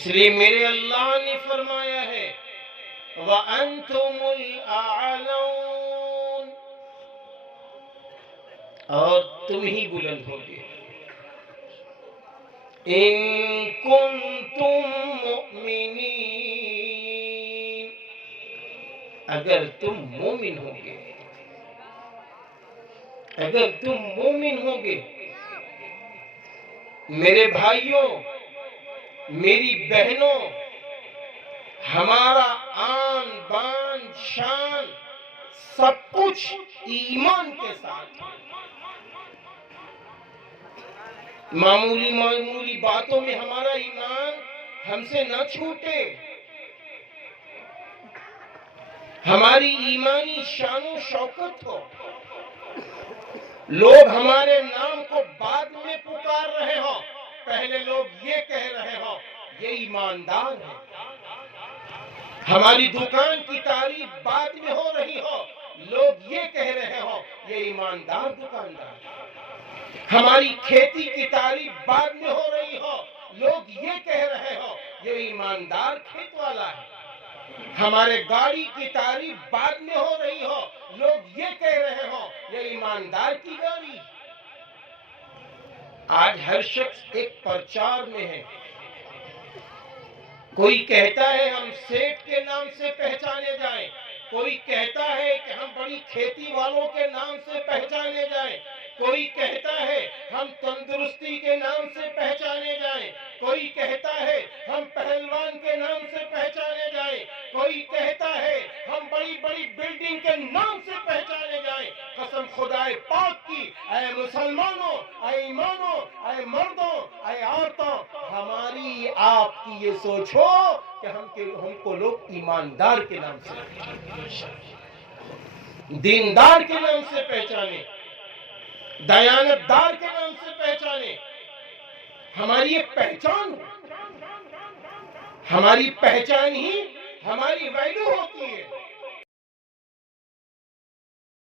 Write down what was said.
इसलिए मेरे अल्लाह ने फरमाया है व अंतुमुल आलऊन, और तुम ही बुलंद होगे। इन कुंतुम मुमिनीन, अगर तुम मोमिन होगे, अगर तुम मोमिन होगे। मेरे भाइयों, मेरी बहनों, हमारा आन बान शान सब कुछ ईमान के साथ है। मामूली मामूली बातों में हमारा ईमान हमसे न छूटे। हमारी ईमानी शानो शौकत हो। लोग हमारे नाम को बाद में पुकार रहे हो, पहले लोग ये कह रहे हो ये ईमानदार है। हमारी दुकान की तारीफ बाद में हो रही हो, लोग ये कह रहे हो ये ईमानदार दुकानदार है। हमारी खेती की तारीफ बाद में हो रही हो, लोग ये कह रहे हो ये ईमानदार खेत वाला है। हमारे गाड़ी की तारीफ बाद में हो रही हो, लोग ये कह रहे हो ये ईमानदार की गाड़ी। आज हर शख्स एक प्रचार में है। कोई कहता है हम सेठ के नाम से पहचाने जाएं, कोई कहता है कि हम बड़ी खेती वालों के नाम से पहचाने जाएं, कोई कहता है हम तंदुरुस्ती के नाम से पहचाने जाएं, कोई कहता है हम पहलवान के नाम से पहचाने जाएं, कोई कहता है हम बड़ी बड़ी बिल्डिंग के नाम से पहचाने जाएं। कसम खुदाए पाक की, ऐ मुसलमानों, ऐ ईमानों, ऐ मर्दों, ऐ औरतों, हमारी आपकी ये सोच हो कि हमको लोग ईमानदार के नाम से पहचाने, दीनदार के नाम से पहचाने, दयानतदार के नाम से पहचाने। हमारी एक पहचान हो, हमारी पहचान ही हमारी वैल्यू होती है।